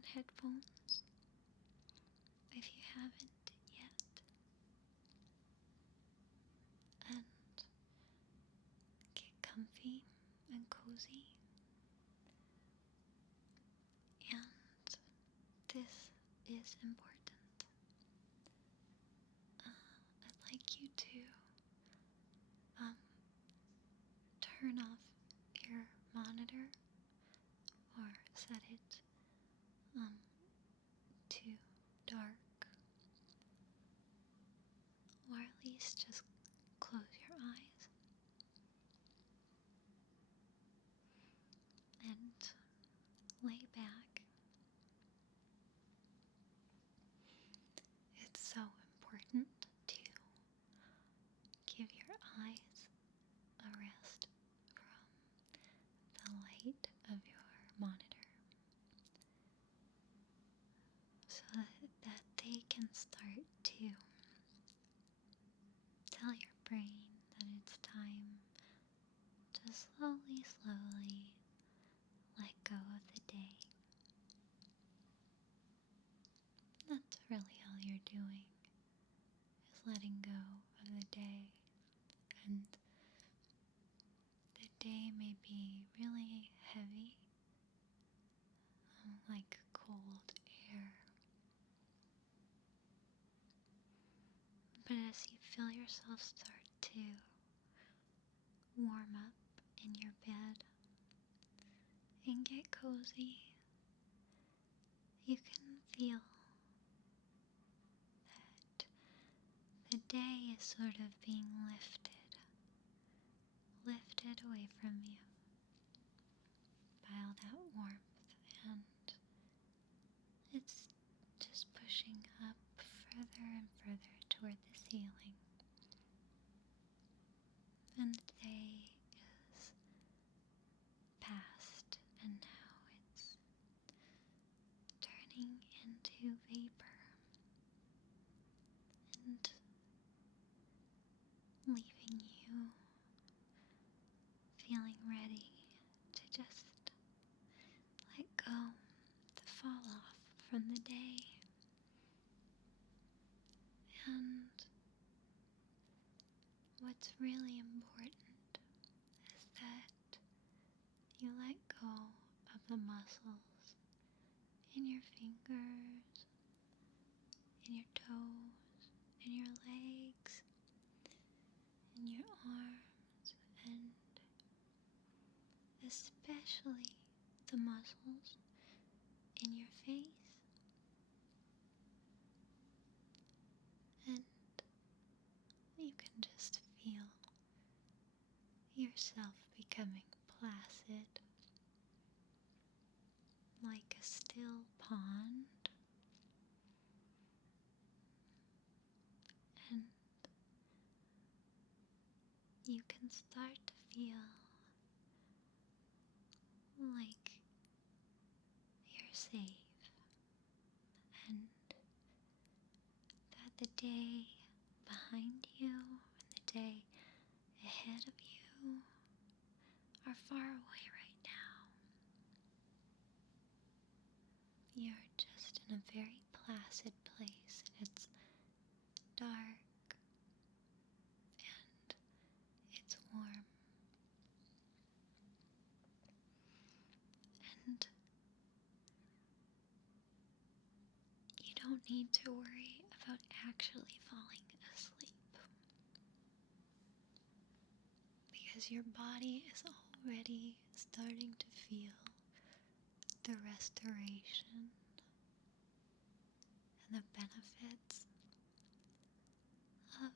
on headphones if you haven't yet, and get comfy and cozy. And this is important. I'd like you to turn off your monitor or set it to dark, or at least just close your eyes and lay back. It's so important to give your eyes a rest from the light of your monitor so that they can start to tell your brain that it's time to slowly let go of the day. That's really all you're doing, is letting go of the day. And the day may be really heavy, like cold air. But as you feel yourself start to warm up in your bed and get cozy, you can feel that the day is sort of being lifted away from you by all that warmth, and it's just pushing up further and further toward the ceiling. And the day is past, and now it's turning into vapor and leaving you feeling ready to just let go, to fall off from the day. And what's really important is that you let go of the muscles in your fingers, in your toes, in your legs, in your arms, and especially the muscles in your face. And you can just feel yourself becoming placid, like a still pond. And you can start to feel like you're safe, and that the day behind you and the day ahead of you are far away right now. You're just in a very placid place. It's dark and it's warm. And you don't need to worry about actually falling asleep, because your body is already starting to feel the restoration and the benefits of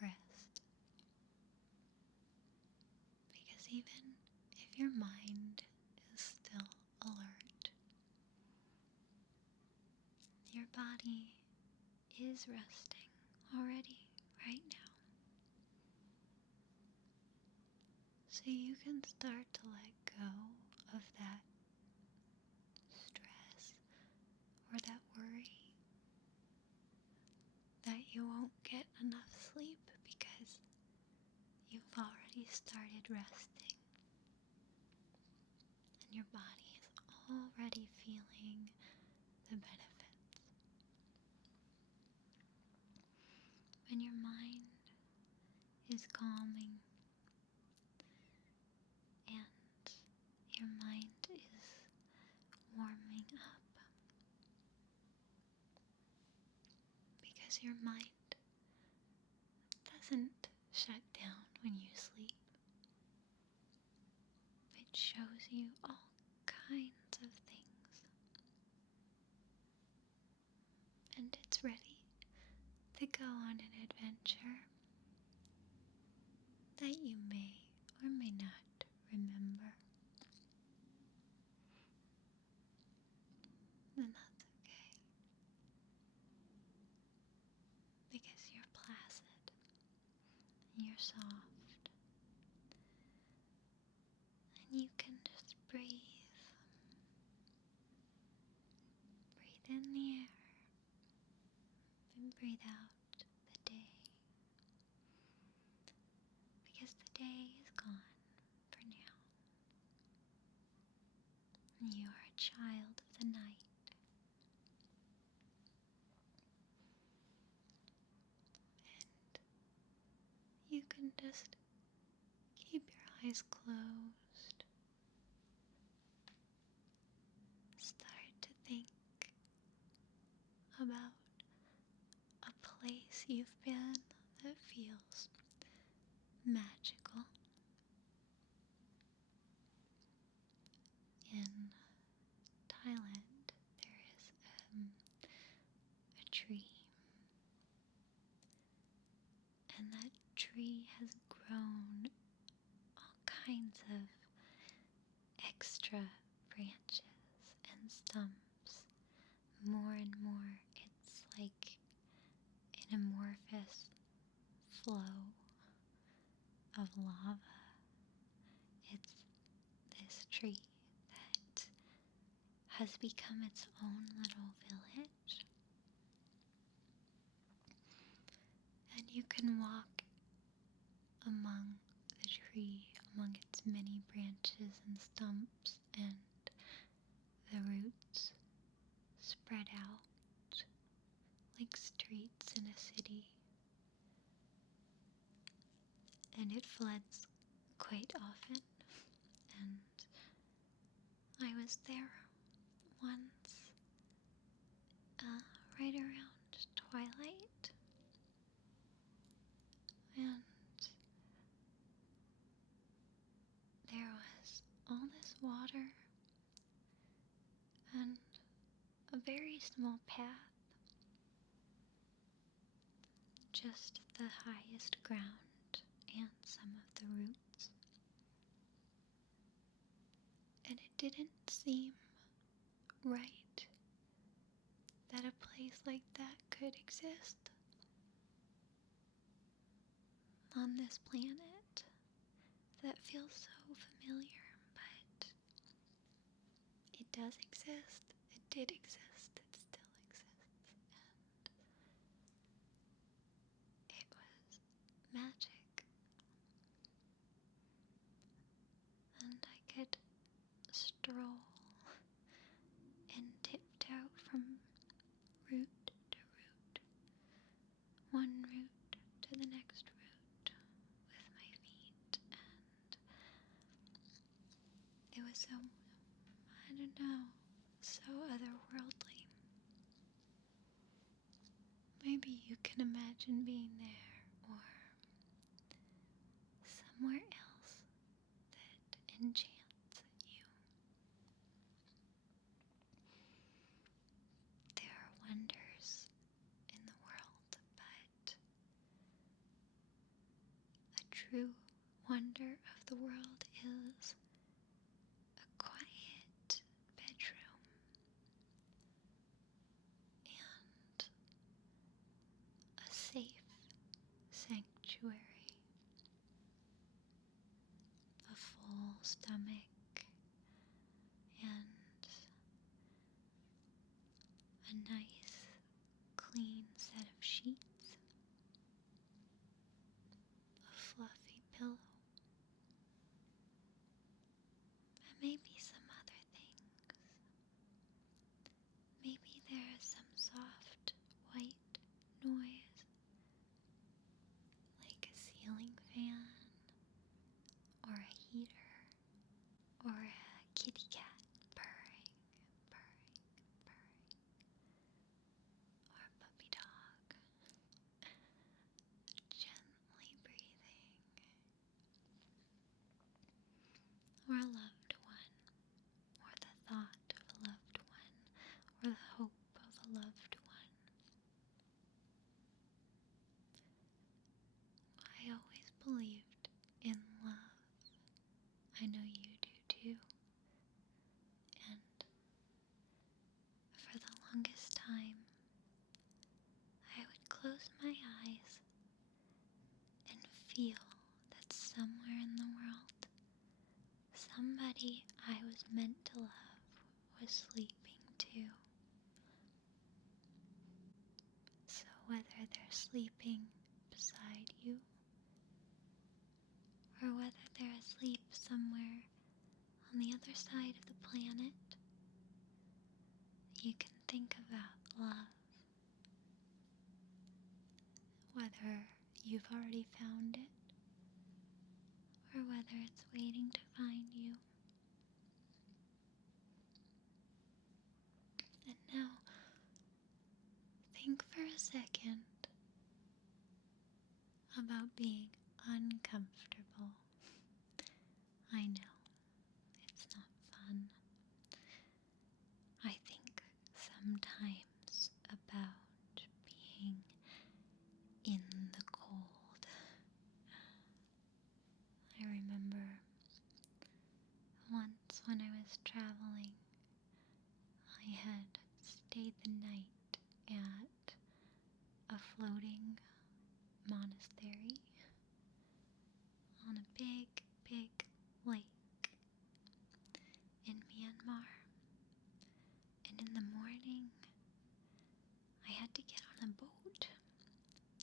rest. Because even if your mind is still alert, your body is resting already right now. So you can start to let go of that stress or that worry that you won't get enough sleep because you've already started resting. And your body is already feeling the benefits. When your mind is calming and your mind is warming up, because your mind doesn't shut down when you sleep. It shows you all kinds of things, and it's ready to go on an adventure that you may or may not remember. And that's okay, because you're placid, and you're soft, and you can just breathe. Breathe in the air and breathe out the day, because the day is gone for now, and you are a child of the night. You can just keep your eyes closed. Start to think about a place you've been that feels magical. In Thailand, there is a tree, and that tree has grown all kinds of extra branches and stumps. More and more, it's like an amorphous flow of lava. It's this tree that has become its own little village, and you can walk among the tree, among its many branches and stumps, and the roots spread out like streets in a city, and it floods quite often. And I was there once, right around twilight, and there was all this water and a very small path, just the highest ground and some of the roots. And it didn't seem right that a place like that could exist on this planet that feels so familiar, but it does exist. It did exist. It still exists. And it was magic. And I could stroll and tiptoe from root to root, one root to the next root with my feet, and it was so, I don't know, so otherworldly. Maybe you can imagine being there, or somewhere else that enchants you. There are wonders in the world, but a true wonder of the world is a quiet bedroom and a safe sanctuary, a full stomach, and a nice, clean set of sheets, a fluffy pillow, and maybe some other things. feel that somewhere in the world, somebody I was meant to love was sleeping too. So whether they're sleeping beside you, or whether they're asleep somewhere on the other side of the planet, you can think about love. Whether you've already found it, or whether it's waiting to find you. And now, think for a second about being uncomfortable. I know, it's not fun. I think sometimes about being in the cold. I remember once when I was traveling, I had stayed the night at a floating monastery on a big, big lake in Myanmar. And in the morning, I had to get on a boat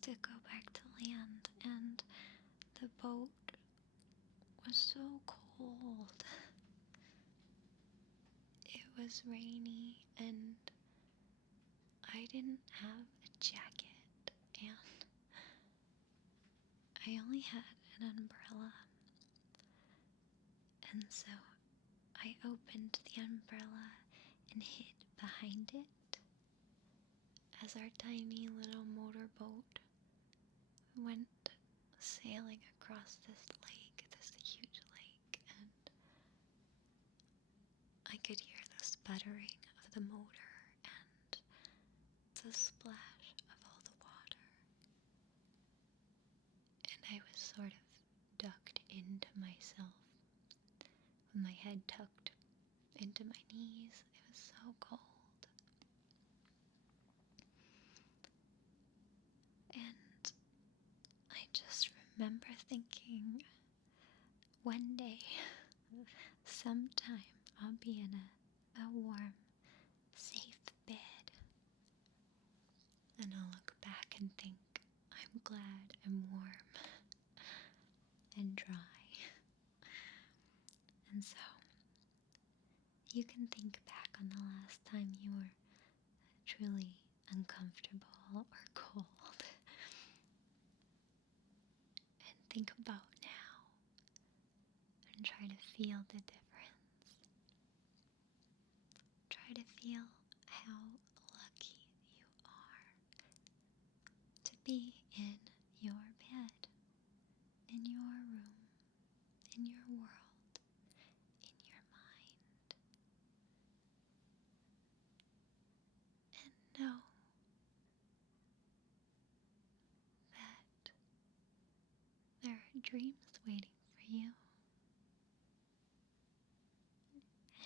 to go back to land, and the boat was so cold. It was rainy, and I didn't have a jacket, and I only had an umbrella. And so I opened the umbrella and hid behind it as our tiny little motorboat went sailing across this lake, this huge lake, and I could hear the sputtering of the motor and the splash of all the water. And I was sort of ducked into myself with my head tucked into my knees. It was so cold. And I just remember thinking, one day, sometime, I'll be in a warm, safe bed. And I'll look back and think, I'm glad I'm warm and dry. And so, you can think back on the last time you were truly uncomfortable or cold. And think about now and try to feel the difference. Try to feel how lucky you are to be in your bed, in your room, in your world, in your mind. And know that there are dreams waiting for you,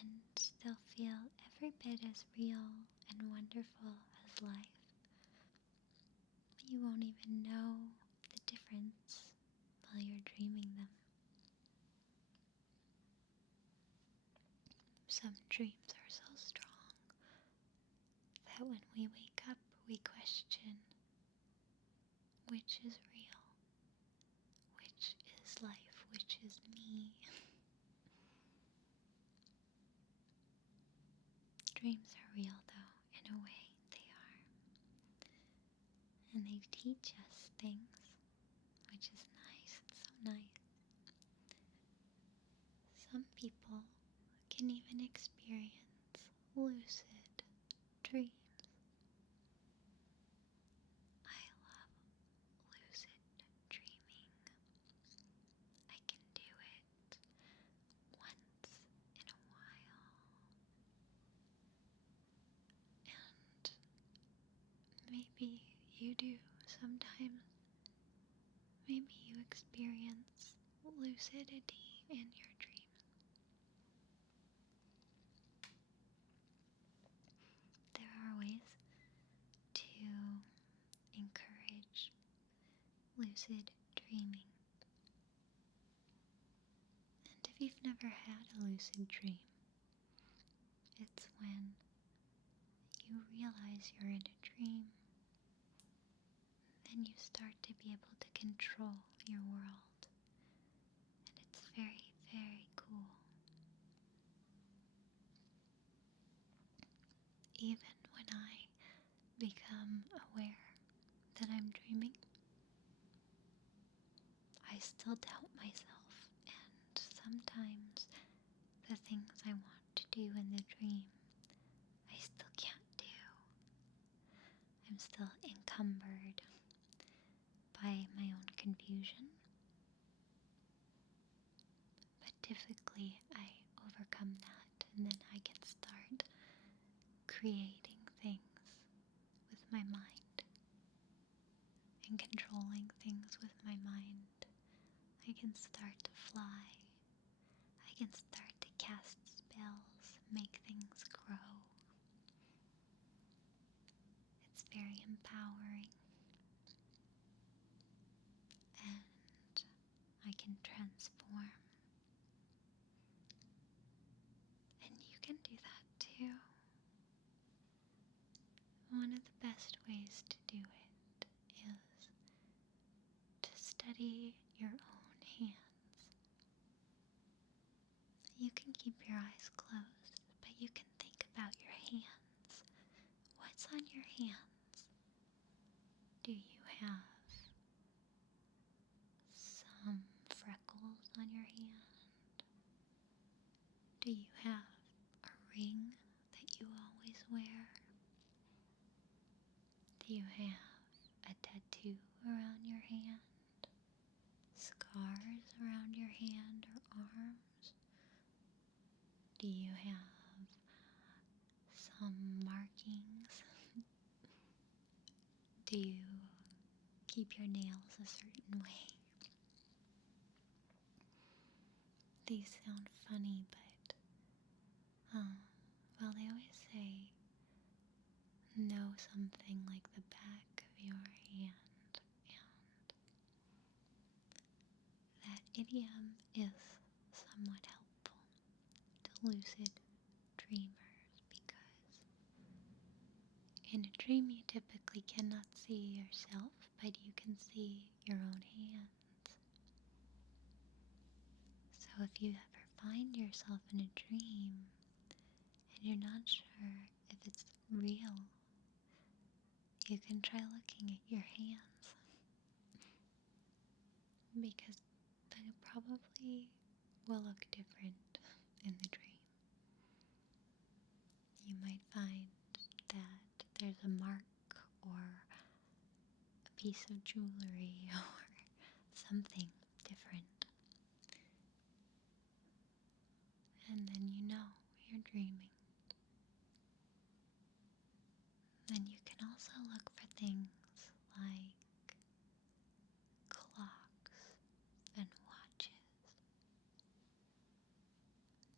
and still feel every bit as real and wonderful as life. But you won't even know the difference while you're dreaming them. Some dreams are so strong that when we wake up, we question which is real, which is life, which is me. Dreams are real though, in a way they are. And they teach us things, which is nice, it's so nice. Some people can even experience lucid dreams. I love lucid dreaming. I can do it once in a while. And maybe you do sometimes. Maybe you experience lucidity in your dreams. There are ways to encourage lucid dreaming. If you've never had a lucid dream, it's when you realize you're in a dream, then you start to be able to control your world. And it's very, very cool. Even when I become aware that I'm dreaming, I still doubt myself, and sometimes the things I want to do in the dream, I still can't do. I'm still encumbered by my own confusion, but typically I overcome that, and then I can start creating things with my mind and controlling things with my mind. I can start to fly. I can start to cast spells, make things grow. It's very empowering. And I can transform. And you can do that too. One of the best ways to do it is to study your own hands. You can keep your eyes closed, but you can think about your hands. What's on your hands? Do you have some freckles on your hand? Do you have a ring that you always wear? Do you have a tattoo around your hand? Scars around your hand or arms? Do you have some markings? Do you keep your nails a certain way? These sound funny, but, well, they always say, know something like the back of your hand, and that idiom is somewhat helpful to lucid dreamers, because in a dream you typically cannot see yourself, but you can see your own hands. So if you ever find yourself in a dream and you're not sure if it's real, you can try looking at your hands, because they probably will look different in the dream. You might find that there's a mark or a piece of jewelry or something different. And then you know you're dreaming. Then you can also look for things like clocks and watches.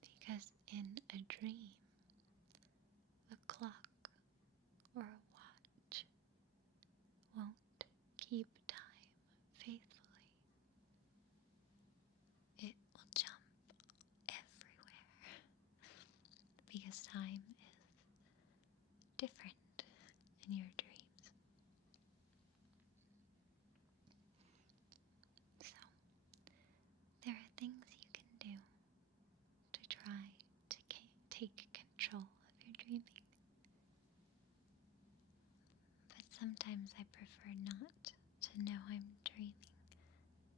Because in a dream, a clock or a watch won't keep time faithfully. It will jump everywhere because time is different in your dreams. So, there are things you can do to try to take control of your dreaming. But sometimes I prefer not to know I'm dreaming.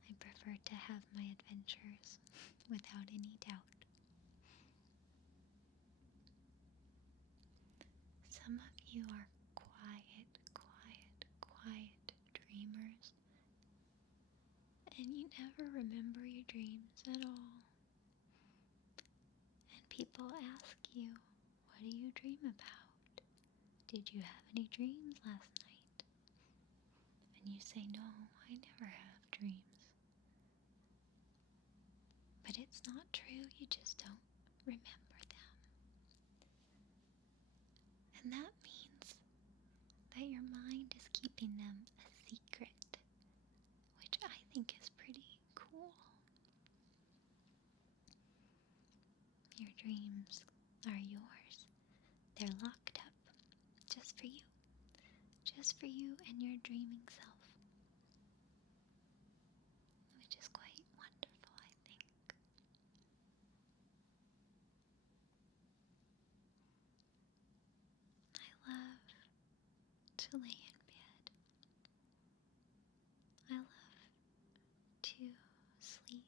I prefer to have my adventures without any doubt. Some of you are quiet dreamers, and you never remember your dreams at all. And people ask you, what do you dream about? Did you have any dreams last night? And you say, no, I never have dreams. But it's not true, you just don't remember them. And that means that your mind is keeping them a secret, which I think is pretty cool. for you and your dreaming self, which is quite wonderful, I think. I love to lay in bed. I love to sleep.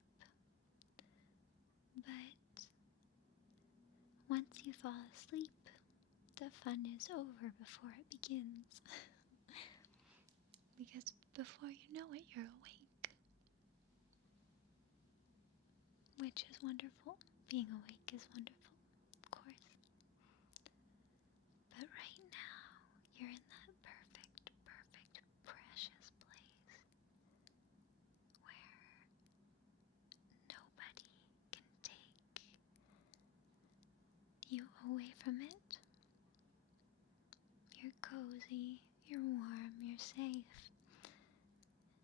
But once you fall asleep, the fun is over before it begins. Because before you know it, you're awake. Which is wonderful. Being awake is wonderful, of course. But right now, you're in that perfect, precious place where nobody can take you away from it. You're cozy, you're warm, you're safe,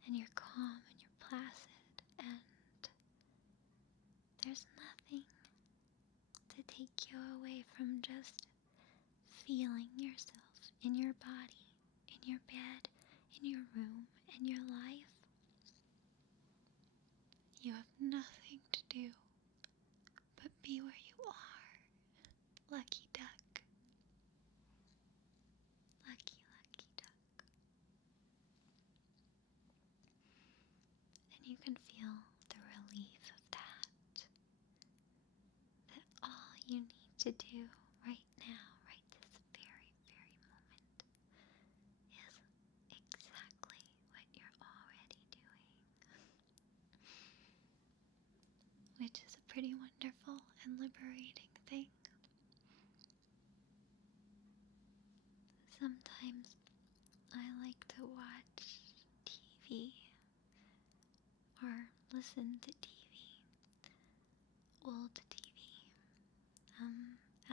and you're calm and you're placid, and there's nothing to take you away from just feeling yourself in your body, in your bed, in your room, in your life. You have nothing to do but be where you are. Lucky duck. Lucky, lucky duck. And you can feel the relief of that. That all you need to do right now, right this very, very moment, is exactly what you're already doing. Which is a pretty wonderful and liberating thing. Sometimes I like to watch TV or listen to TV, old TV,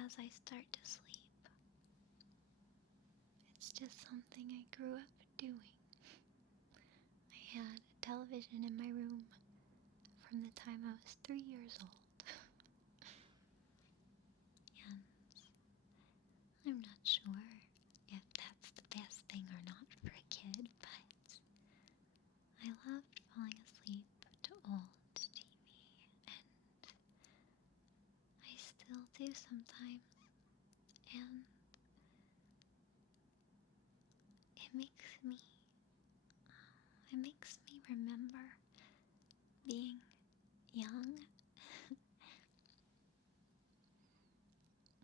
as I start to sleep. It's just something I grew up doing. I had a television in my room from the time I was 3 years old. And I'm not sure if that's the best thing or not for a kid, but I loved falling asleep to old TV, and I still do sometimes, and it makes me remember being young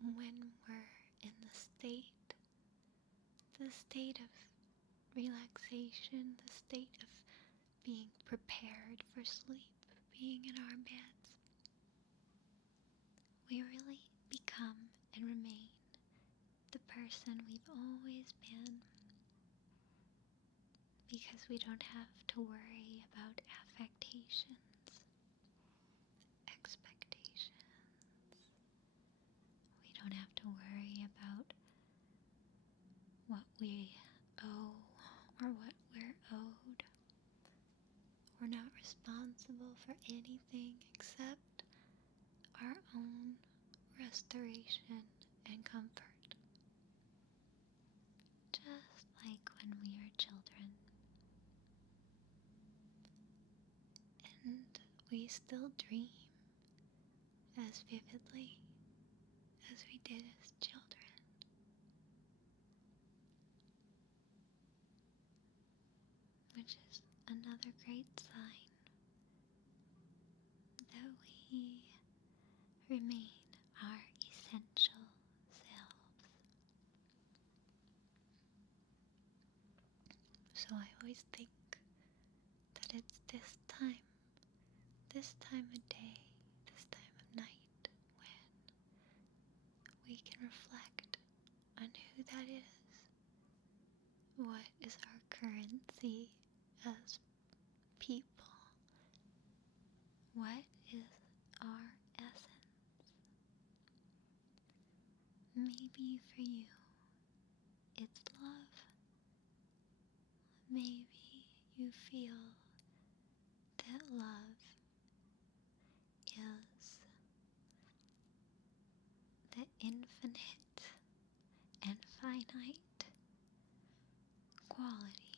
when we're in the state of relaxation, the state of being prepared for sleep, being in our beds. We really become and remain the person we've always been, because we don't have to worry about affectations, expectations. We don't have to worry about what we owe or what we're owed. We're not responsible for anything except our own restoration and comfort. Just like when we are children. And we still dream as vividly as we did as children. Which is another great sign that we remain our essential selves. So I always think that it's this time of day, this time of night, when we can reflect on who that is. What is our currency as people? What is our essence? Maybe for you, it's love. Maybe you feel that love is the infinite and finite quality.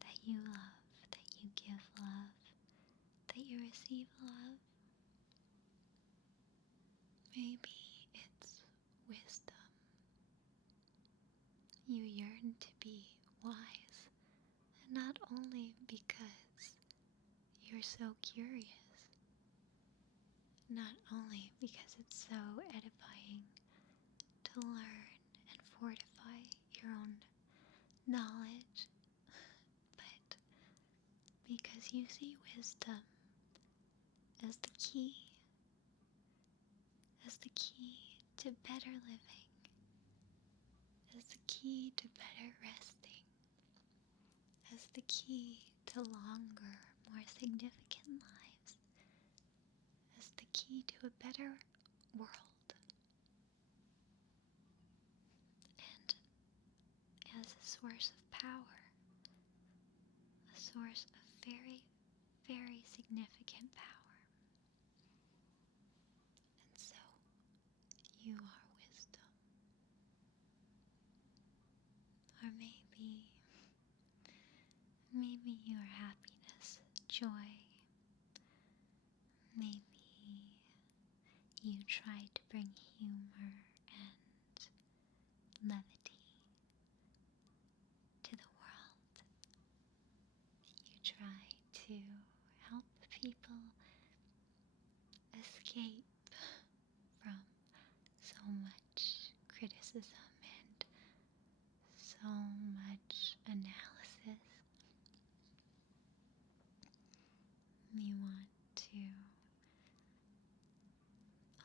That you love, that you give love, that you receive love. Maybe it's wisdom. You yearn to be wise, and not only because you're so curious, not only because it's so edifying to learn and fortify your own knowledge, but because you see wisdom as the key, to better living, as the key to better resting, as the key to longer, more significant lives, as the key to a better world, and as a source of power, a source of very, very significant power. And so, you are wisdom. Or maybe you are happiness, joy. Maybe you try to bring humor and levity to the world. You try to help people escape from so much criticism and so much analysis. You want to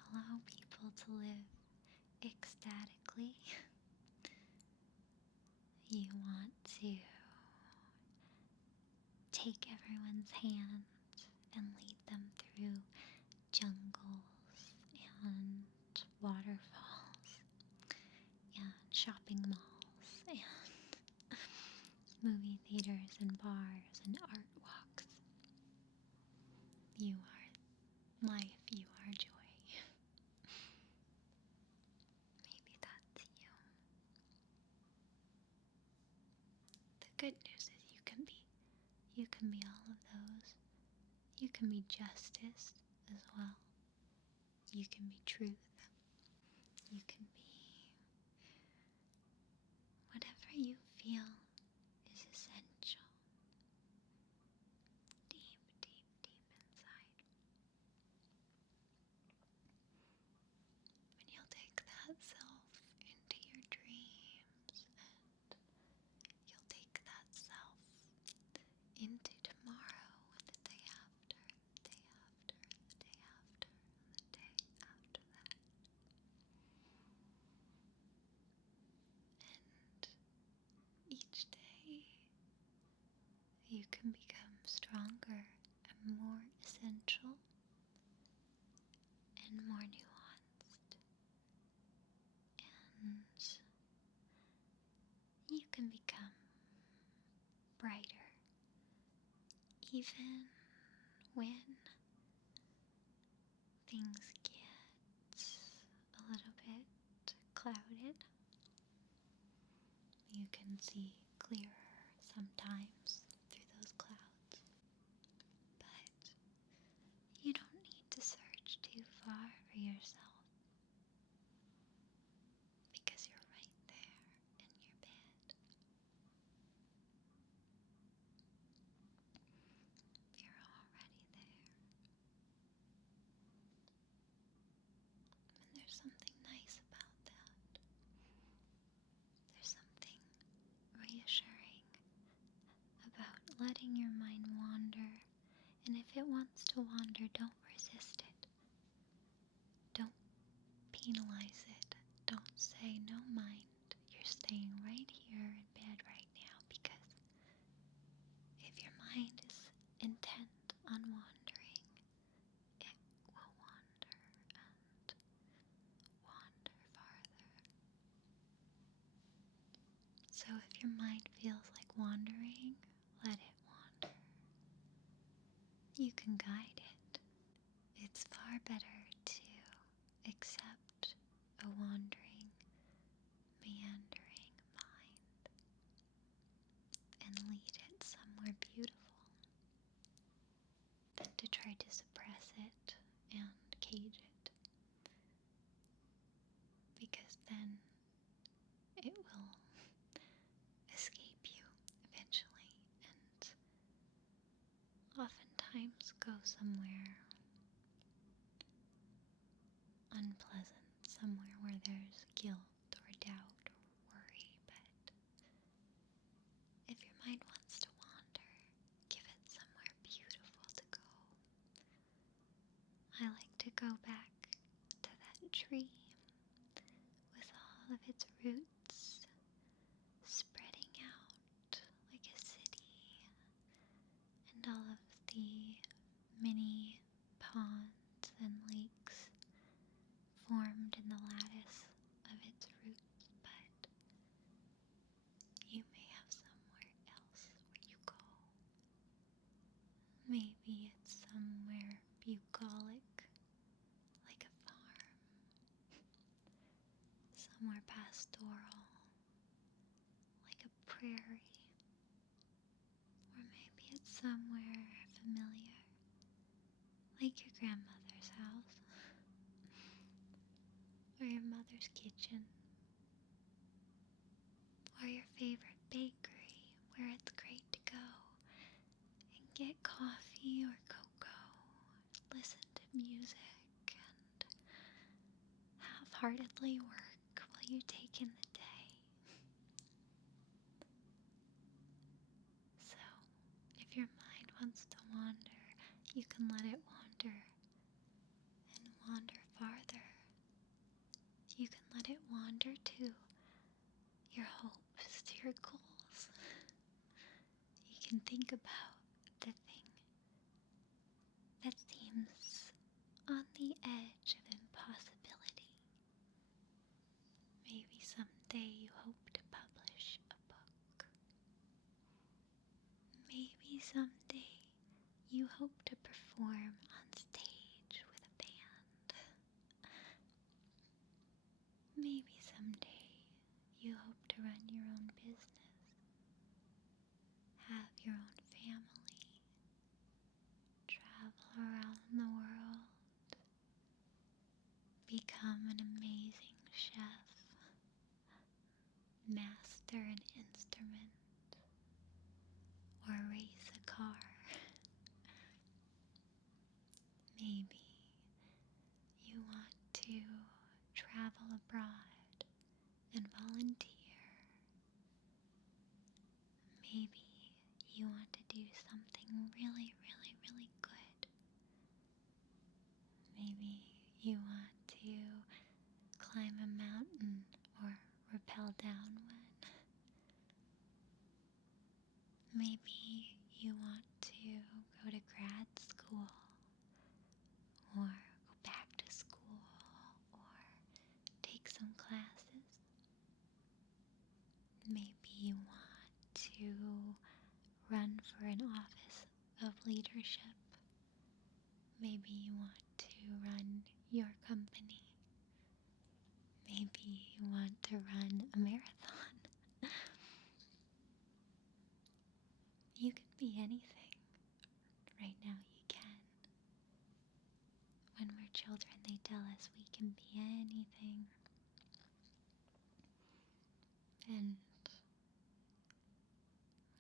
allow people to live ecstatically. You want to take everyone's hand and lead them through jungles and waterfalls and shopping malls and movie theaters and bars and art walks. You are life, you are joy. Maybe that's you. The good news is you can be all of those. You can be justice as well. You can be truth. You can be whatever you feel is essential. Deep, deep, deep inside. And you'll take that self into your dreams, and you'll take that self into tomorrow and the day after, the day after, the day after, and the day after that. And each day you can become stronger and more essential and more nuanced. And you can become brighter even when things get a little bit clouded. You can see clearer sometimes through those clouds. But you don't need to search too far for yourself, because you're right there in your bed. You're already there. And there's something nice about that. There's something reassuring about letting your mind wander. And if it wants to wander, don't resist it. Don't penalize it. Don't say, no mind, you're staying right here in bed right now, because if your mind is intent on wandering, it will wander and wander farther. So if your mind feels like wandering, let it wander. You can guide it. It's far better to accept a wandering, meandering mind more beautiful than to try to suppress it and cage it, because then it will escape you eventually and oftentimes go somewhere unpleasant, somewhere where there's guilt or doubt or worry. But if your mind wants to wander, give it somewhere beautiful to go. I like to go back to that tree with all of its roots spreading out like a city, and all of the many ponds and lakes formed in the lattice of its roots. But you may have somewhere else where you go. Maybe it's somewhere bucolic, like a farm, somewhere pastoral, like a prairie, or maybe it's somewhere familiar, like your grandmother's house, or your mother's kitchen, or your favorite bakery where it's great to go and get coffee or cocoa, listen to music, and half-heartedly work while you take in the day. So, if your mind wants to wander, you can let it wander and wander farther. You can let it wander to your hopes, to your goals. You can think about the thing that seems on the edge of impossibility. Maybe someday you hope to publish a book. Maybe someday you hope to perform on stage with a band. Maybe someday you hope to run your own business, have your own family, travel around the world, become an amazing chef, master an instrument, or race a car. Maybe you want to travel abroad and volunteer. Maybe you want to do something really, really, really good. Maybe you want to climb a mountain or rappel down one. Maybe you want to go to grad school or go back to school or take some classes. Maybe you want to run for an office of leadership. Maybe you want to run your company. Maybe you want to run a marathon. You can be anything. Right now you can. When we're children, they tell us we can be anything. And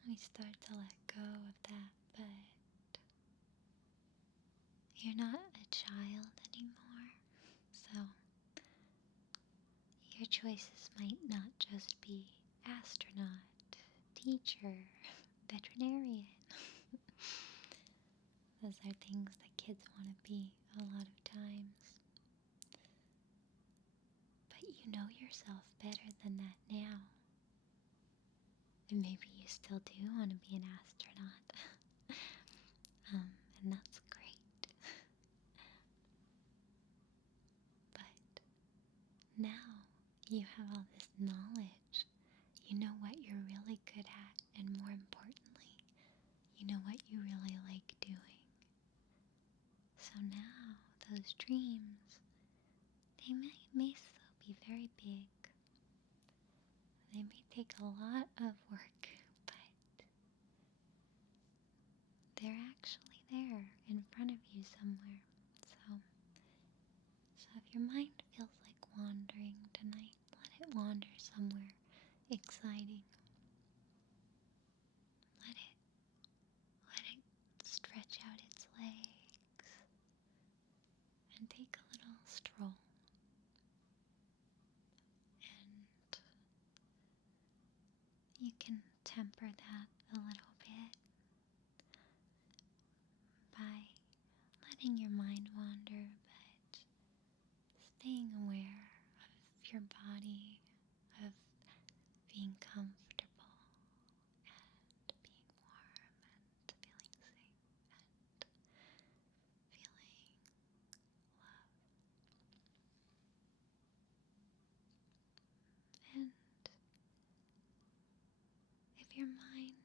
we start to let go of that, but you're not a child anymore. So your choices might not just be astronaut, teacher, veterinarian. Those are things that kids want to be a lot of times. But you know yourself better than that now. And maybe you still do want to be an astronaut. And that's great. But now you have all this knowledge. You know what you're really good at, and more importantly, you know what you really like doing. So now, those dreams, they may still be very big. They may take a lot of work, but if your mind feels like wandering tonight, let it wander somewhere exciting. Let it stretch out its legs and take a little stroll. And you can temper that a little bit by letting your mind wander, but staying aware of your body, of being comfortable and being warm and feeling safe and feeling love. And if your mind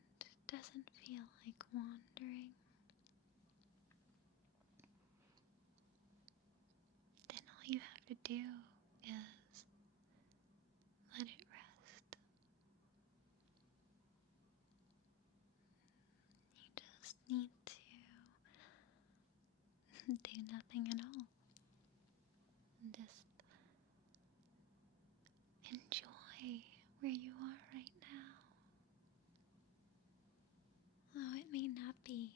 doesn't feel like wandering, then all you have to do is let it rest. You just need to do nothing at all. Just enjoy where you are right now. Oh, it may not be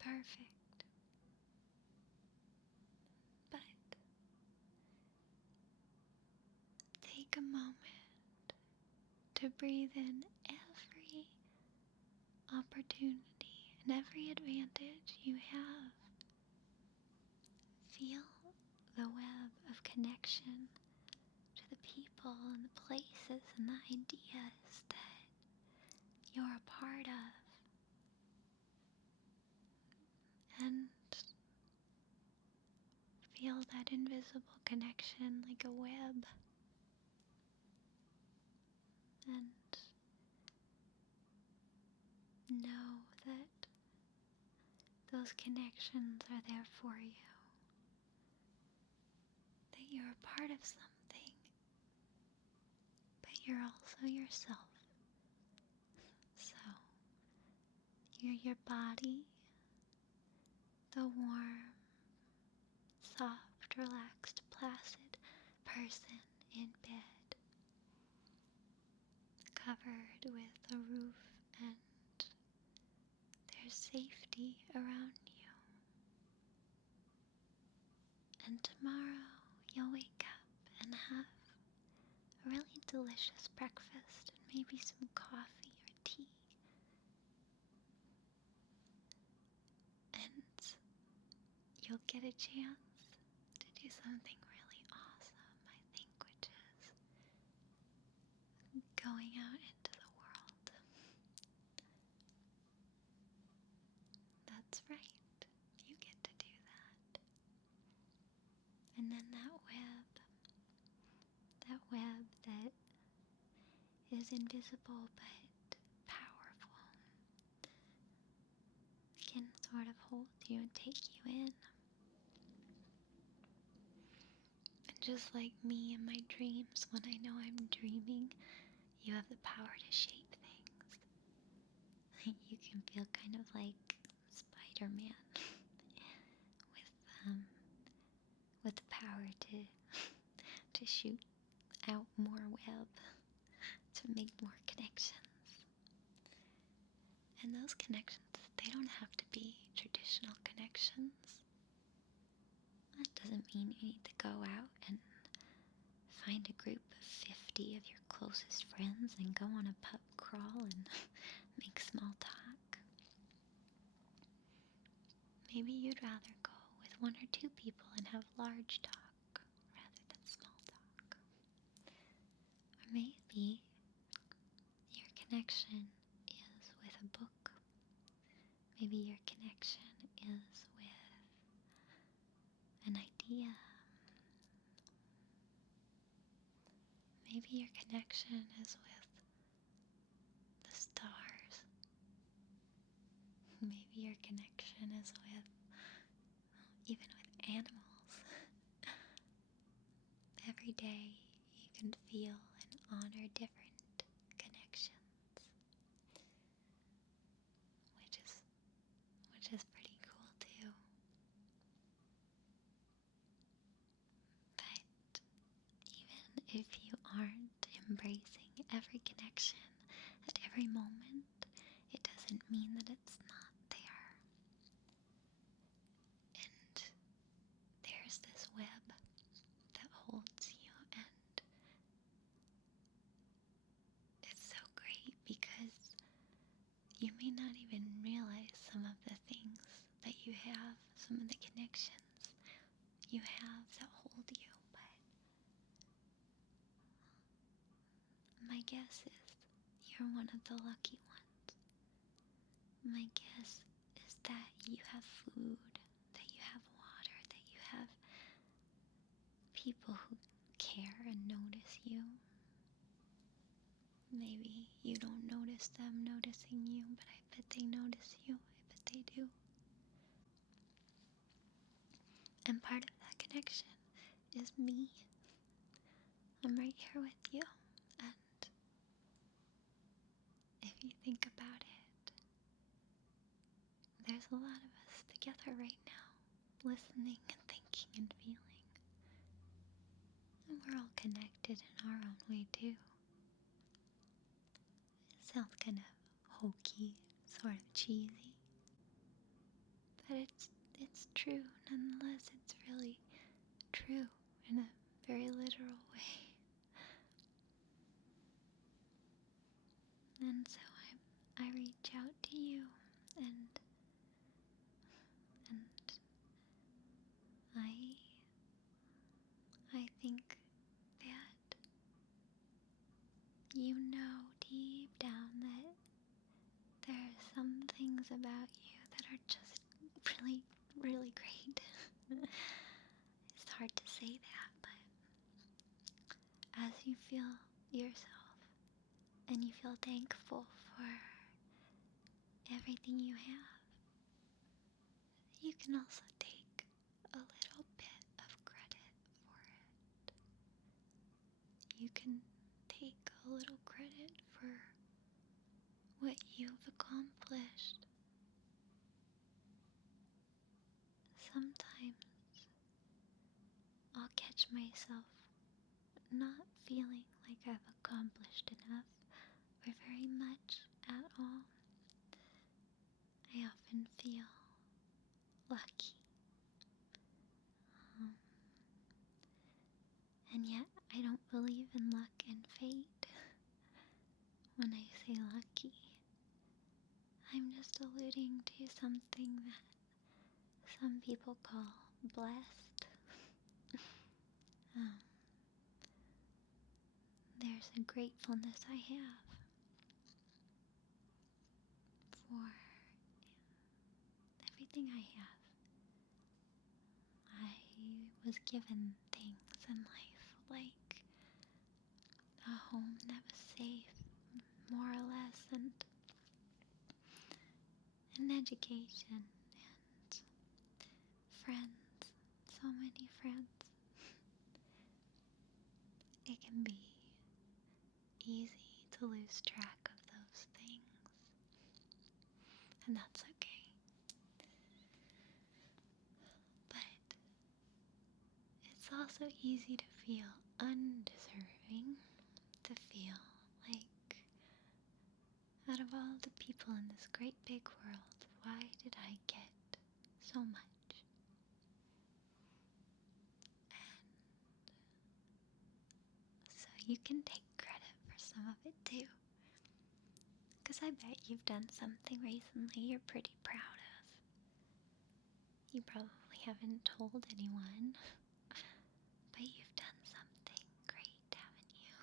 perfect, but take a moment to breathe in every opportunity and every advantage you have. Feel the web of connection to the people and the places and the ideas that you're a part of. And feel that invisible connection like a web. And know that those connections are there for you. That you're a part of something, but you're also yourself. So, you're your body, the warm, soft, relaxed, placid person in bed, covered with a roof, and there's safety around you. And tomorrow you'll wake up and have a really delicious breakfast and maybe some coffee or tea. And you'll get a chance to do something really awesome, I think, which is going out into the world. That's right, you get to do that. And then that web that is invisible but powerful can sort of hold you and take you in. And just like me in my dreams, when I know I'm dreaming, you have the power to shape things. You can feel kind of like Spider-Man with the power to shoot out more web, to make more connections. And those connections, they don't have to be traditional connections. That doesn't mean you need to go out and find a group of 50 of your closest friends and go on a pub crawl and make small talk. Maybe you'd rather go with 1 or 2 people and have large talk rather than small talk. Or maybe your connection is with a book. Maybe your connection is with an idea. Maybe your connection is with the stars. Maybe your connection is even with animals. Every day you can feel and honor different connections, which is pretty cool too. But every moment, it doesn't mean that it's not there. And there's this web that holds you, and it's so great because you may not even realize some of the things that you have, some of the connections you have that hold you, but my guess is you're one of the lucky ones. My guess is that you have food, that you have water, that you have people who care and notice you. Maybe you don't notice them noticing you, but I bet they notice you. I bet they do. And part of that connection is me. I'm right here with you. And if you think about it, there's a lot of us together right now, listening and thinking and feeling. And we're all connected in our own way too. It sounds kind of hokey, sort of cheesy, but it's true nonetheless. It's really true in a very literal way. And so I reach out to you, and I think that you know deep down that there are some things about you that are just really, really great. It's hard to say that, but as you feel yourself and you feel thankful for everything you have, you can also take a little bit of credit for it. You can take a little credit for what you've accomplished. Sometimes I'll catch myself not feeling like I've accomplished enough or very much at all. I often feel lucky. And yet I don't believe in luck and fate when I say lucky. I'm just alluding to something that some people call blessed. There's a gratefulness I have for everything I have. I was given things in life like a home that was safe, more or less, and an education, and friends, so many friends. It can be easy to lose track of those things, and that's okay. But it's also easy to feel undeserving, to feel like, out of all the people in this great big world, why did I get so much? So you can take credit for some of it too. Because I bet you've done something recently you're pretty proud of. You probably haven't told anyone, but you've done something great, haven't you?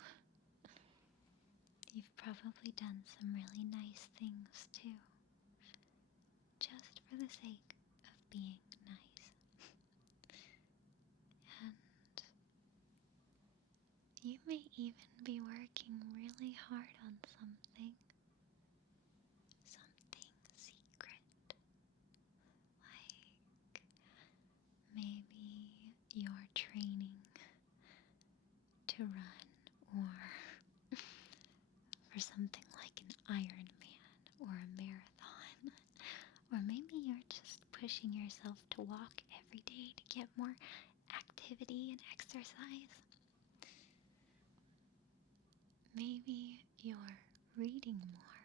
You've probably done some really nice things too, just for the sake of being nice. And you may even be working really hard on something secret. Like maybe you're training to run, or for something like an Ironman or a marathon. Or maybe you're just pushing yourself to walk every day to get more activity and exercise. Maybe you're reading more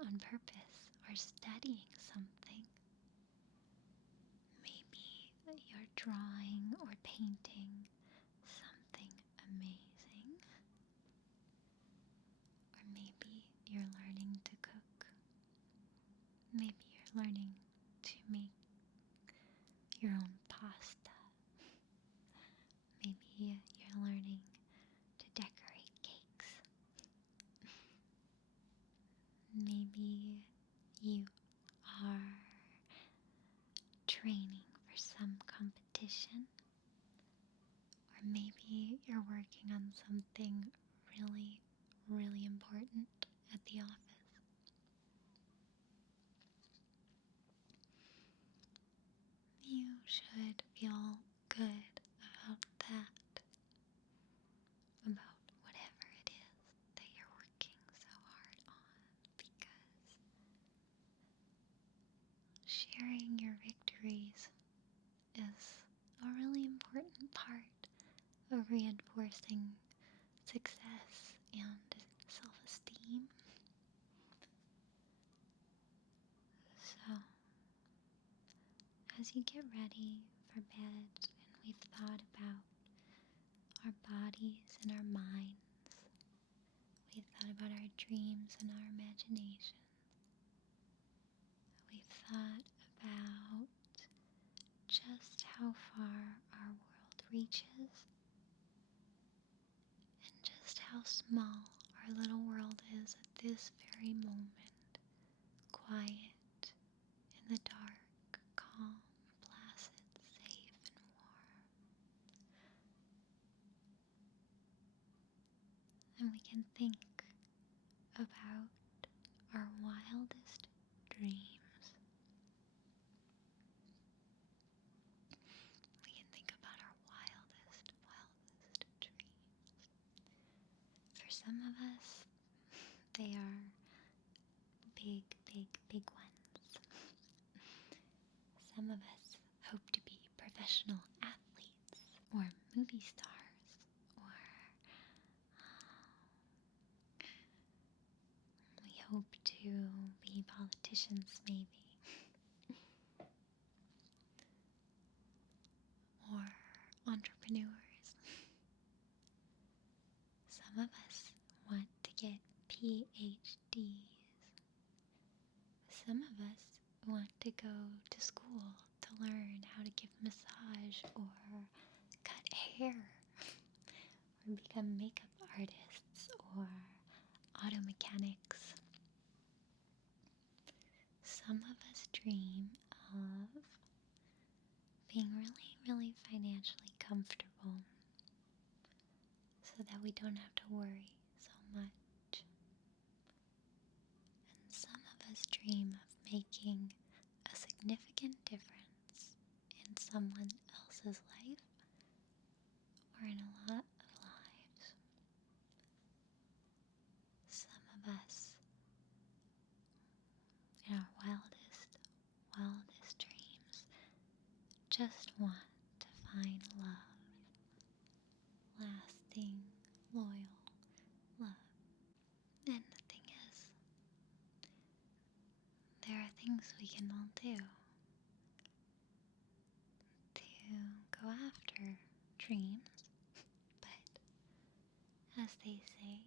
on purpose or studying something. Maybe you're drawing or painting something amazing. Or maybe you're learning to cook. Maybe you're learning to make your own pasta. Maybe you're learning to decorate cakes. Maybe you are training for some competition. Or maybe you're working on something really, really important at the office. You should feel good about that, about whatever it is that you're working so hard on, because sharing your victories is a really important part of reinforcing success and self-esteem. So, as you get ready for bed and we've thought about our bodies and our minds, we've thought about our dreams and our imagination, we've thought about just how far our world reaches and just how small our little world is at this very moment, quiet, in the dark, calm, placid, safe, and warm. And we can think about our wildest dreams. We can think about our wildest dreams. For some of us, they are big, big ones. Some of us hope to be professional athletes or movie stars or we hope to be politicians maybe or entrepreneurs. Some of us want to get PhDs. Some of us want to go to school to learn how to give massage or cut hair or become makeup artists or auto mechanics. Some of us dream of being really, really financially comfortable so that we don't have to worry so much. And some of us dream of making a significant difference in someone else's life or in a lot of lives. Some of us, in our wildest dreams, just want to find love, lasting, loyal love. And the thing is, there are things we can all do to go after dreams, but as they say,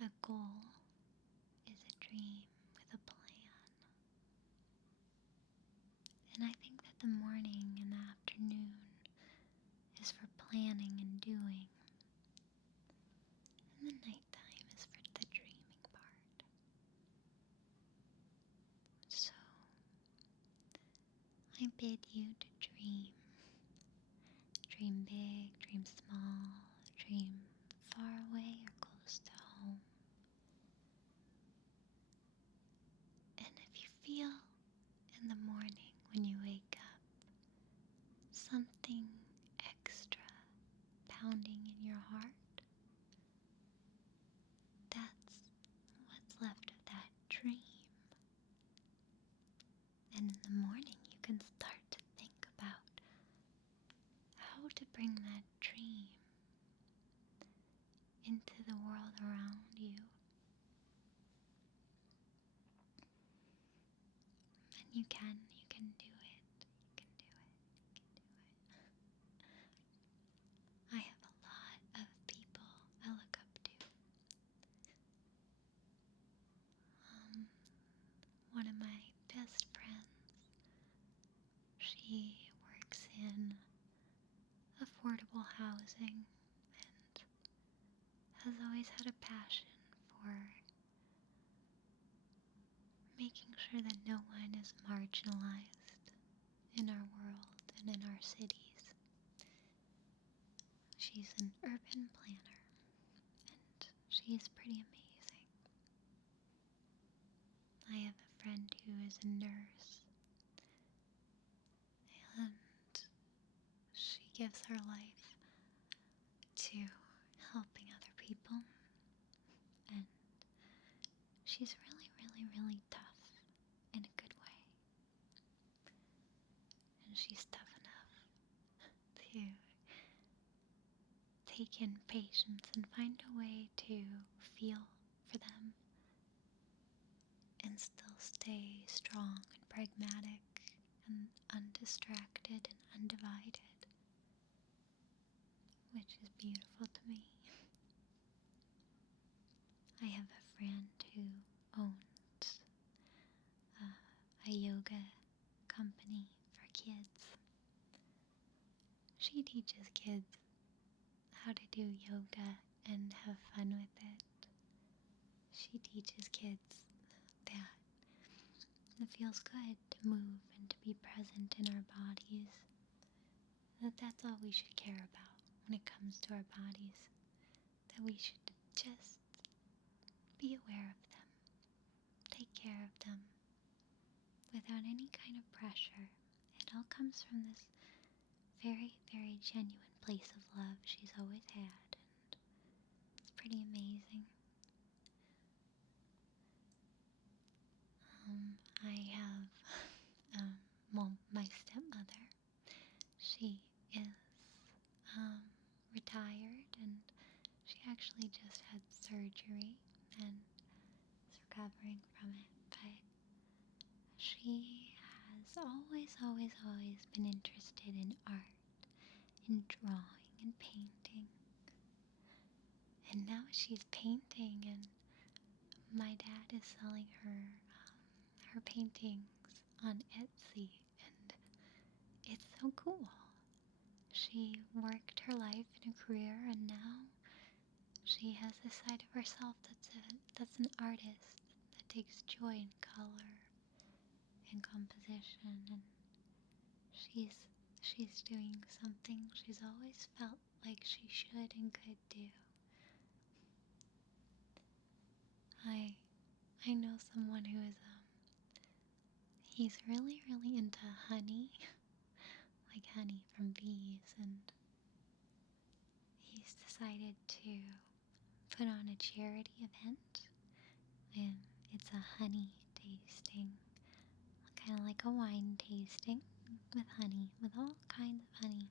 a goal is a dream with a plan. And I think that the morning and the afternoon is for planning and doing, and the nighttime is for the dreaming part. So, I bid you to dream. Dream big, dream small, dream far away or close to home. And if you feel in the morning when you wake up something extra pounding in your heart, that's what's left of that dream. And in the morning you can start to think about how to bring that dream into the world around you. You can do it. You can do it. You can do it. I have a lot of people I look up to. One of my best friends, she works in affordable housing and has always had a passion for making sure that no one is marginalized in our world and in our cities. She's an urban planner and she's pretty amazing. I have a friend who is a nurse and she gives her life to helping other people, and she's really, really, really tough in a good way. And she's tough enough to take in patients and find a way to feel for them and still stay strong and pragmatic and undistracted and undivided, which is beautiful to me. I have a friend who owns a yoga company for kids. She teaches kids how to do yoga and have fun with it. She teaches kids that it feels good to move and to be present in our bodies. That's all we should care about when it comes to our bodies. That we should just be aware of them, take care of them without any kind of pressure. It all comes from this very, very genuine place of love she's always had, and it's pretty amazing. I have, my stepmother, she is retired and she actually just had surgery and is recovering from it, but she has always, always, always been interested in art, in drawing and painting. And now she's painting, and my dad is selling her her paintings on Etsy, and it's so cool. She worked her life in a career, and now she has this side of herself that's an artist that takes joy in color and composition, and she's doing something she's always felt like she should and could do. I know someone who is he's really, really into honey, like honey from bees, and he's decided to put on a charity event, and it's a honey tasting, kind of like a wine tasting with honey, with all kinds of honey.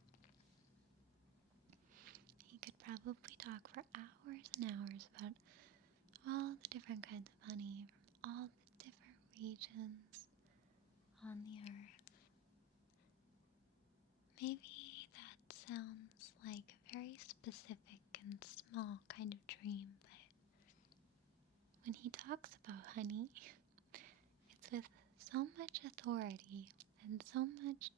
He could probably talk for hours and hours about all the different kinds of honey from all the different regions on the earth. Maybe that sounds like a very specific and small kind of dream, but when he talks about honey, it's with so much authority and so much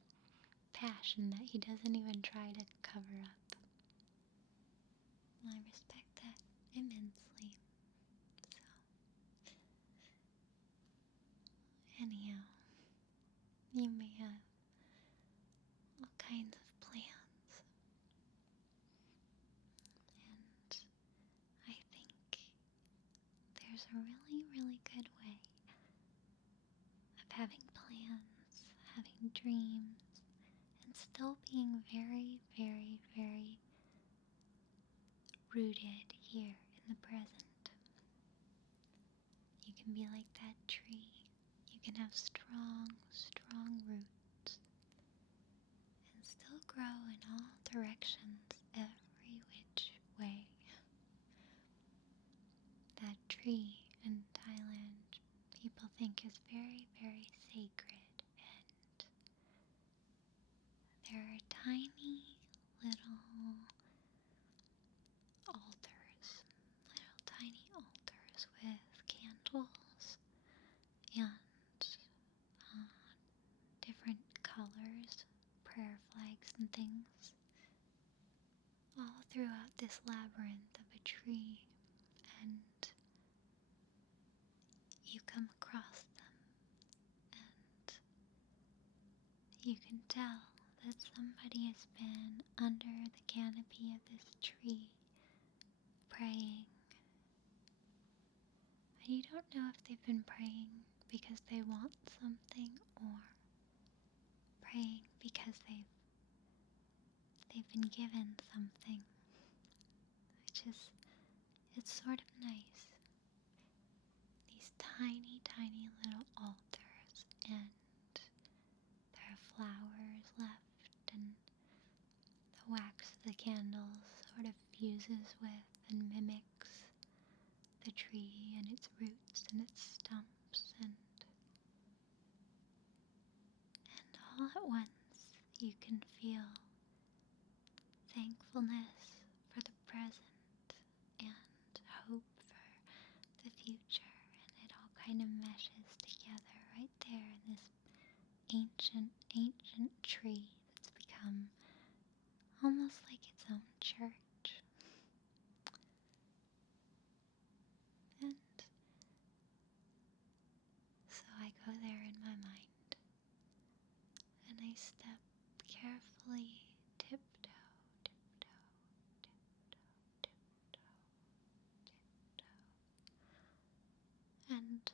passion that he doesn't even try to cover up. I respect that immensely. So, anyhow, you may have all kinds of plans, and I think there's a really, really good way of having plans, having dreams, and still being very, very, very rooted here in the present. You can be like that tree. You can have strong, strong roots and still grow in all directions, every which way. That tree in Thailand, people think is very, very sacred. there are tiny little altars, little tiny altars with candles and different colors, prayer flags and things, all throughout this labyrinth of a tree, and you come across them, and you can tell that somebody has been under the canopy of this tree praying. And you don't know if they've been praying because they want something or praying because they've been given something, which is, it's sort of nice. These tiny, tiny little altars, and there are flowers left, and the wax of the candles sort of fuses with and mimics the tree and its roots and its stumps, and all at once you can feel thankfulness for the present and hope for the future, and it all kind of meshes together right there in this ancient, ancient tree that's become almost like its own church. And so I go there in my mind, and I step carefully, tiptoe, tiptoe, tiptoe, tiptoe, tiptoe, and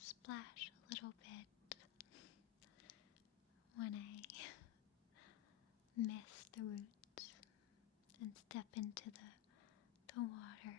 splash a little bit when I miss the roots and step into the water